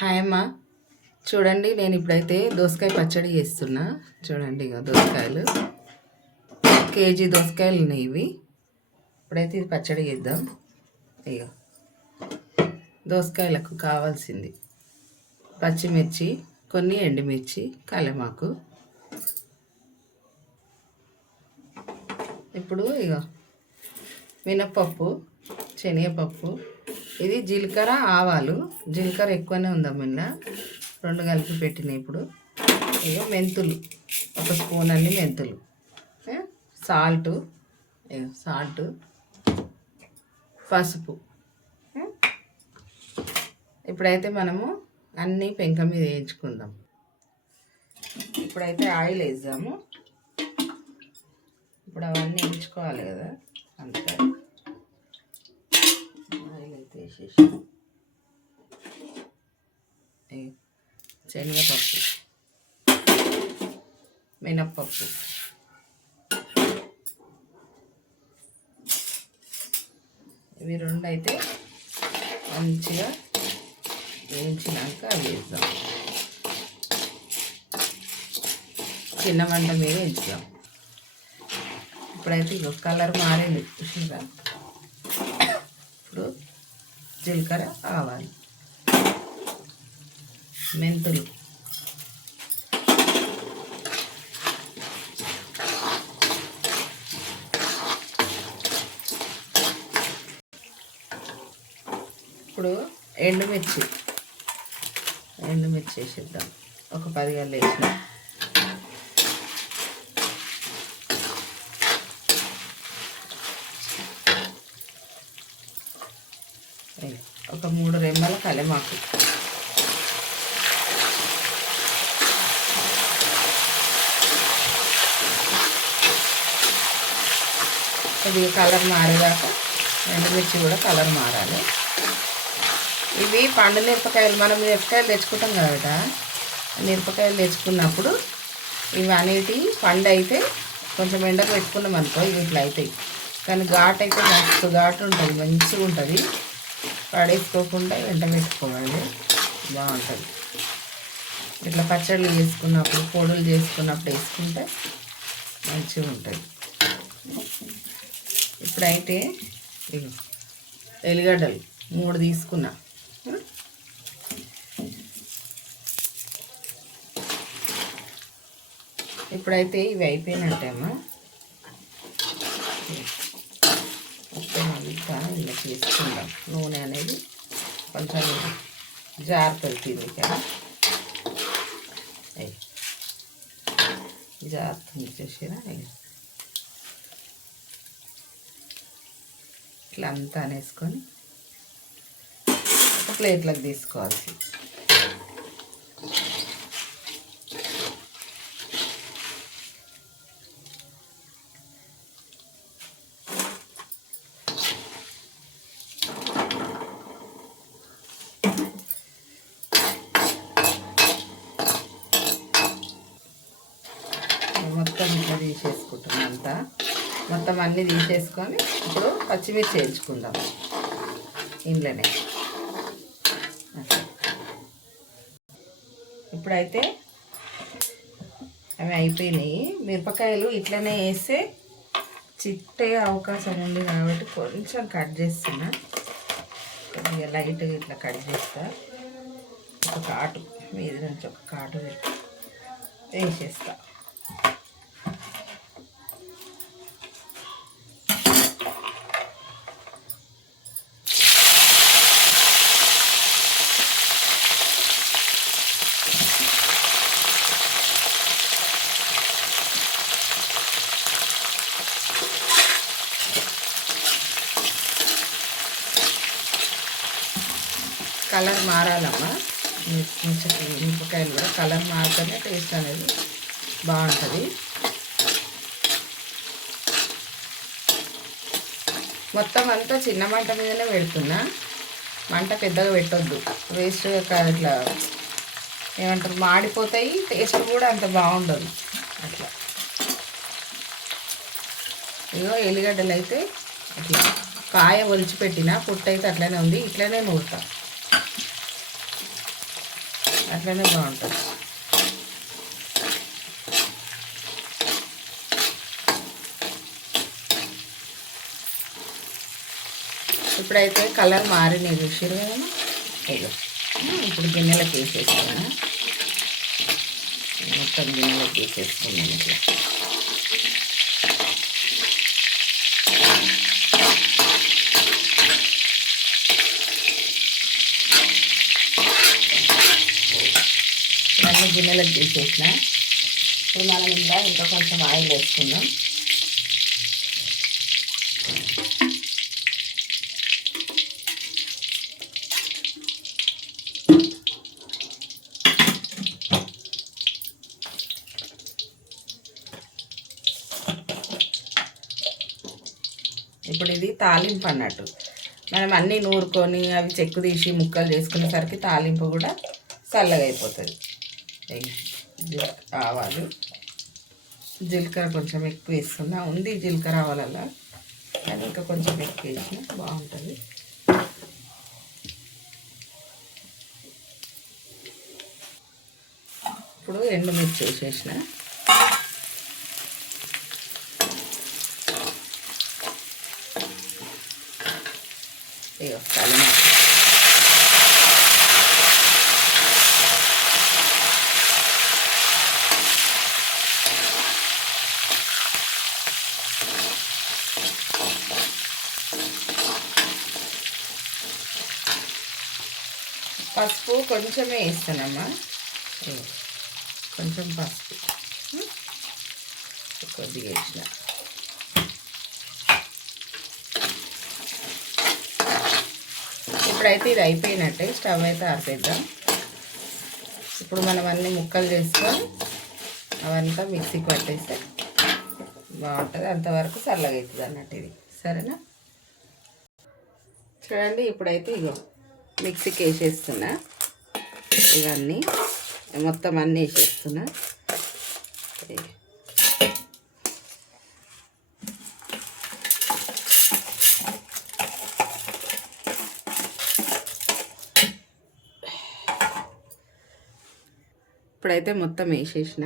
Hi అమ్మ. చూడండి, నేను ఇప్పుడైతే దోసకాయ పచ్చడి చేస్తున్నా. చూడండి, ఇక దోసకాయలు కేజీ దోసకాయలు ఉన్నాయి ఇవి. ఇప్పుడైతే ఇది పచ్చడి చేద్దాం. ఇక దోసకాయలకు కావాల్సింది పచ్చిమిర్చి, కొన్ని ఎండుమిర్చి, కలమాకు. ఇప్పుడు ఇక మినప్పప్పు, శనగపప్పు, ఇది జీలకర్ర, ఆవాలు. జీలకర్ర ఎక్కువనే ఉందమ్మ, ఇలా 2 కలిపి పెట్టినాయి. ఇప్పుడు ఇక మెంతులు, 1 స్పూన్ అన్ని మెంతులు, సాల్టు, పసుపు. ఇప్పుడైతే మనము అన్నీ పెంక మీద వేయించుకుందాం. ఇప్పుడైతే ఆయిల్ వేద్దాము. ఇప్పుడు అవన్నీ వేయించుకోవాలి కదా, అంతే. ఆయిల్ అయితే వేసేసి శనగపప్పు, మినప్పప్పు, ఇవి 2 అయితే మంచిగా వేయించినాక అవి వేద్దాం. చిన్న మంట మీద వేద్దాం. ఇప్పుడైతే ఇక కలర్ మారింది చూసిరా. ఇప్పుడు జీలకర్ర, ఆవాలు, మెంతులు, ఇప్పుడు ఎండుమిర్చి వేసేద్దాం. ఒక 10 గల్లు వేసిన. ఒక 3 రెమ్మల కలమాకు, ఇది కలర్ మారేదాకా ఎండుమిర్చి కూడా కలర్ మారాలి. ఇవి పండు మిరపకాయలు, మనం మిరపకాయలు తెచ్చుకుంటాం కదా, మిరపకాయలు తెచ్చుకున్నప్పుడు ఇవి అనేటి పండు అయితే కొంచెం ఎండకు పెట్టుకున్నాం అనుకో, ఇవి ఇట్లా అవుతాయి. కానీ ఘాటు అయితే మస్తు ఘాటు ఉంటుంది, మంచిగా ఉంటుంది. పడేసుకోకుండా ఎండ పెట్టుకోవాలి, బాగుంటుంది. ఇట్లా పచ్చళ్ళు చేసుకున్నప్పుడు, పొడులు చేసుకున్నప్పుడు వేసుకుంటే మంచిగా ఉంటుంది. ఇప్పుడైతే ఎల్లిగడ్డలు 3 తీసుకున్నా. ఇప్పుడైతే ఇవి అయిపోయినట్టేమో. అంతా ఇలా చేసుకుందాం. నూనె అనేది కొంచెం జారుతుంది తిని కదా, జారుతుంది చేసినా. ఇట్లా అంతా అనేసుకొని ఒక ప్లేట్లోకి తీసుకోవాల్సి. మొత్తం ఇట్లా తీసేసుకుంటున్నాం. అంతా మొత్తం అన్నీ తీసేసుకొని ఇప్పుడు పచ్చిమిర్చి వేయించుకుందాం ఇంట్లోనే. ఇప్పుడైతే అవి అయిపోయినాయి. మిరపకాయలు ఇట్లనే వేస్తే చిట్టే అవకాశం ఉంది కాబట్టి కొంచెం కట్ చేస్తున్నా. కొద్దిగా లైట్గా ఇట్లా కట్ చేస్తా. ఒక కాటు మీద నుంచి ఒక కాటు వేసేస్తా. కలర్ మారాలమ్మా, మిరపకాయలు కూడా కలర్ మారితేనే టేస్ట్ అనేది బాగుంటుంది. మొత్తం అంతా చిన్న మంట మీదనే పెడుతున్నా, మంట పెద్దగా పెట్టొద్దు. వేస్ట్ ఇట్లా ఏమంటారు, మాడిపోతాయి, టేస్ట్ కూడా అంత బాగుండదు అట్లా. ఇగో ఎల్లిగడ్డలు అయితే అట్లా కాయ ఒలిచిపెట్టిన, పుట్టు అయితే అట్లనే ఉంది, ఇట్లనే నూరుతా. అట్లనే బాగుంటుంది. ఇప్పుడైతే కలర్ మారినాయి చూసారు కదా. ఇప్పుడు గిన్నెలకు వేసేస్తాను, మొత్తం గిన్నెలకు వేసేసుకున్నాను ఇట్లా. అన్ని గిన్నెలకు తీసేసిన. ఇప్పుడు మనం ఇంకా కొంచెం ఆయిల్ వేసుకుందాం. ఇప్పుడు ఇది తాలింపు అన్నట్టు. మనం అన్నీ నూరుకొని అవి చెక్కు తీసి ముక్కలు చేసుకునేసరికి తాలింపు కూడా చల్లగా అయిపోతుంది. ఆవాలు, జీలకర్ర కొంచెం ఎక్కువ వేస్తున్నా, ఉంది జీలకర్ర ఆవాలలా, కానీ ఇంకా కొంచెం ఎక్కువ వేసిన బాగుంటుంది. ఇప్పుడు ఎండుమిర్చి వేసేసిన. పసుపు కొంచెమే వేస్తానమ్మా, కొంచెం పసుపు కొద్దిగా వేసిన. ఇప్పుడైతే ఇది అయిపోయినట్టే, స్టవ్ అయితే ఆపేద్దాం. ఇప్పుడు మనం అన్ని ముక్కలు చేసుకొని అవంతా మిక్సీకి పట్టేస్తే బాగుంటుంది. అంతవరకు చల్లగా అవుతుంది అన్నట్టు ఇది. సరేనా? చూడండి, ఇప్పుడైతే ఇగో మిక్సీకి వేసేస్తున్నా. ఇవన్నీ మొత్తం అన్నీ వేసేస్తున్నా. ఇప్పుడైతే మొత్తం వేసేసిన.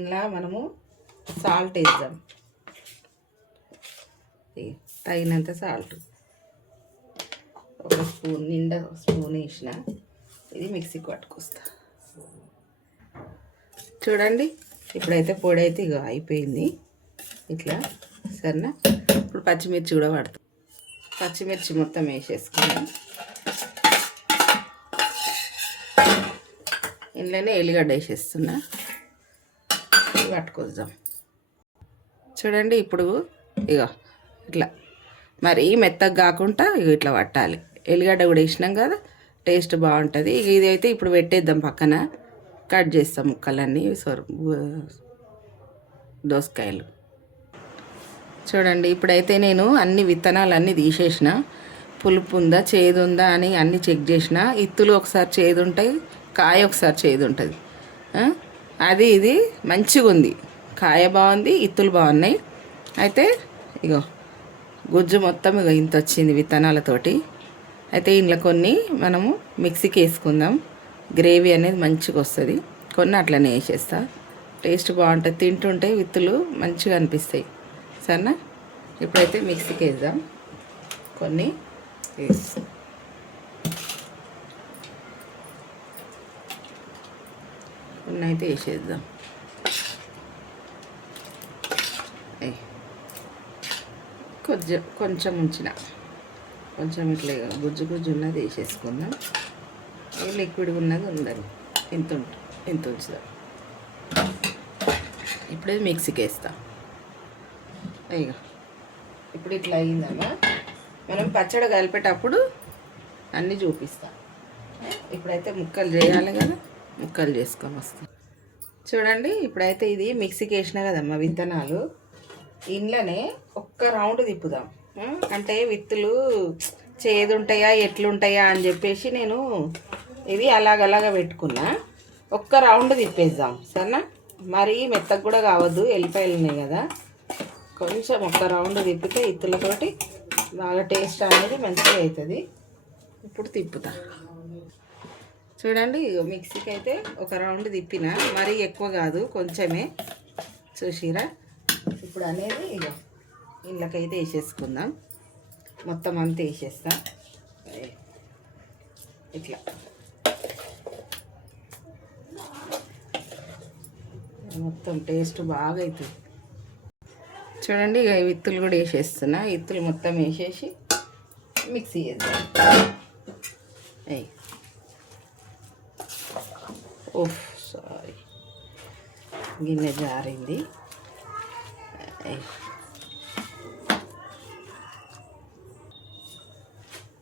ఇలా మనము సాల్ట్ వేద్దాం, తగినంత సాల్ట్, ఒక స్పూన్ నిండా స్పూన్ వేసిన. ఇది మిక్సీకి పట్టుకొస్తా. చూడండి, ఇప్పుడైతే పొడి అయితే ఇక అయిపోయింది ఇట్లా. సరేనా? ఇప్పుడు పచ్చిమిర్చి కూడా పడతాం. పచ్చిమిర్చి మొత్తం వేసేసుకున్నాం. ఇంట్లోనే ఎల్లిగడ్డ వేసేస్తున్నా, పట్టుకొద్దాం. చూడండి, ఇప్పుడు ఇక ఇట్లా మరి మెత్తగా కాకుండా ఇక ఇట్లా పట్టాలి. ఎల్లిగడ్డ కూడా వేసినాం కదా, టేస్ట్ బాగుంటుంది. ఇక ఇది అయితే ఇప్పుడు పెట్టేద్దాం పక్కన, కట్ చేస్తాం ముక్కలన్నీ. దోసకాయలు చూడండి, ఇప్పుడైతే నేను అన్ని విత్తనాలు అన్నీ తీసేసిన. పులుపు ఉందా చేదు ఉందా అని అన్నీ చెక్ చేసిన. ఇత్తులు ఒకసారి చేదు ఉంటాయి, కాయ ఒకసారి చేదు ఉంటుంది. అది ఇది మంచిగా ఉంది, కాయ బాగుంది, ఇత్తులు బాగున్నాయి. అయితే ఇగో గుజ్జు మొత్తం ఇక ఇంత వచ్చింది విత్తనాలతోటి. అయితే ఇంట్లో కొన్ని మనము మిక్సీకి వేసుకుందాం, గ్రేవీ అనేది మంచిగా వస్తుంది. కొన్ని అట్లనే వేసేస్తా, టేస్ట్ బాగుంటుంది. తింటుంటే విత్తులు మంచిగా అనిపిస్తాయి. సరేనా? ఇప్పుడైతే మిక్సీకి వేద్దాం. కొన్ని కొన్ని అయితే వేసేద్దాం. కొంచెం ఉంచిన, కొంచెం ఇట్లా గుజ్జు గుజ్జు ఉన్నది వేసేసుకుందాం. లిక్విడ్ ఉన్నది ఉండదు, ఇంత ఉంచుదాం. ఇప్పుడే మిక్సీకి వేస్తాం. అయ్యో, ఇప్పుడు ఇట్లా అయిందమ్మా. మనం పచ్చడి కలిపేటప్పుడు అన్నీ చూపిస్తాం. ఇప్పుడైతే ముక్కలు చేయాలి కదా, ముక్కలు చేసుకొని వస్తాం. చూడండి, ఇప్పుడైతే ఇది మిక్సీకి వేసినా కదమ్మా విత్తనాలు. ఇంట్లోనే ఒక్క రౌండ్ తిప్పుదాం. అంటే విత్తులు చేదు ఉంటాయా ఎట్లుంటాయా అని చెప్పేసి నేను ఇది అలాగలాగా పెట్టుకున్నా. ఒక్క రౌండ్ తిప్పేద్దాం. సరేనా? మరీ మెత్తగా కూడా కావద్దు, ఎల్లిపాయలు ఉన్నాయి కదా. కొంచెం ఒక్క రౌండ్ తిప్పితే ఇత్తులతోటి బాగా టేస్ట్ అనేది మంచిగా అవుతుంది. ఇప్పుడు తిప్పుతా. చూడండి మిక్సీకి అయితే ఒక రౌండ్ తిప్పిన, మరీ ఎక్కువ కాదు, కొంచెమే. చూసిరా? ఇప్పుడు అనేది ఇళ్ళకైతే వేసేసుకుందాం. మొత్తం అంతా వేసేస్తా ఇట్లా. మొత్తం టేస్ట్ బాగా అవుతుంది. చూడండి ఇక విత్తులు కూడా వేసేస్తున్నా. విత్తులు మొత్తం వేసేసి మిక్సీ చేద్దాం. ఓహ్ సారీ, గిన్నె జారింది.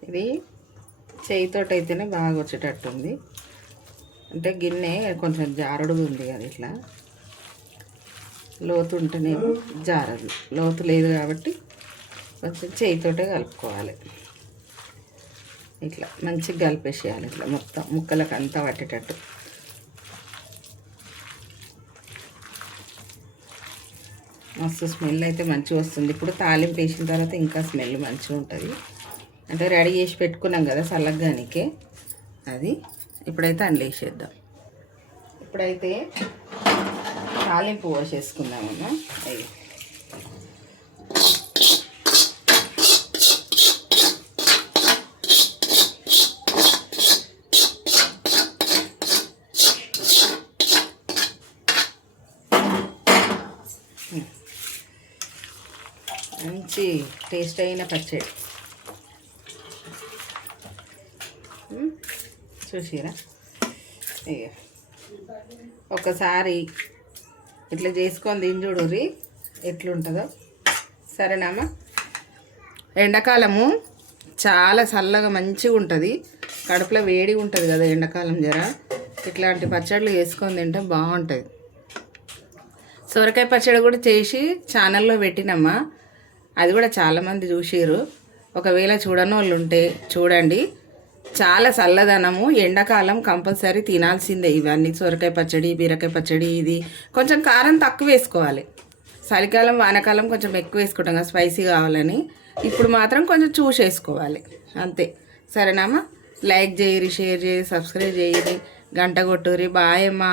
ఇది చేయితోటి అయితేనే బాగా వచ్చేటట్టుంది. అంటే గిన్నె కొంచెం జారుడుగా ఉంది కదా, ఇట్లా లోతు ఉంటేనేమో జారదు. లోతు లేదు కాబట్టి కొంచెం చేయితోటే కలుపుకోవాలి. ఇట్లా మంచిగా కలిపేసేయాలి. ఇట్లా మొత్తం ముక్కలకు అంతా పట్టేటట్టు. మస్తు స్మెల్ అయితే మంచిగా వస్తుంది. ఇప్పుడు తాలింపు వేసిన తర్వాత ఇంకా స్మెల్ మంచిగా ఉంటుంది. అంటే రెడీ చేసి పెట్టుకున్నాం కదా చల్లగానికే, అది ఇప్పుడైతే అందులో వేసేద్దాం. ఇప్పుడైతే తాలింపు పోసేసుకుందామన్నా. అయ్యి మంచి టేస్ట్ అయిన పచ్చడి చూసిరా? అయ్యో ఒకసారి ఇట్లా చేసుకొని తిని చూడుర్రి ఎట్లుంటుందో. సరేనామా? ఎండాకాలము చాలా చల్లగా మంచిగా ఉంటుంది, కడుపులో వేడిగా ఉంటుంది కదా ఎండాకాలం. జర ఇట్లాంటి పచ్చళ్ళు వేసుకొని తింటే బాగుంటుంది. సొరకాయ పచ్చడి కూడా చేసి ఛానల్లో పెట్టినమ్మా, అది కూడా చాలామంది చూసిర్రు. ఒకవేళ చూడని వాళ్ళు ఉంటే చూడండి. చాలా చల్లదనము, ఎండాకాలం కంపల్సరీ తినాల్సిందే ఇవన్నీ. సొరకాయ పచ్చడి, బీరకాయ పచ్చడి. ఇది కొంచెం కారం తక్కువ వేసుకోవాలి. చలికాలం వానాకాలం కొంచెం ఎక్కువ వేసుకుంటాం కదా స్పైసీ కావాలని. ఇప్పుడు మాత్రం కొంచెం చూసి వేసుకోవాలి అంతే. సరేనామా? లైక్ చేయరి, షేర్ చేయరి, సబ్స్క్రైబ్ చేయరి, గంట కొట్టురి. బాయ్ అమ్మా.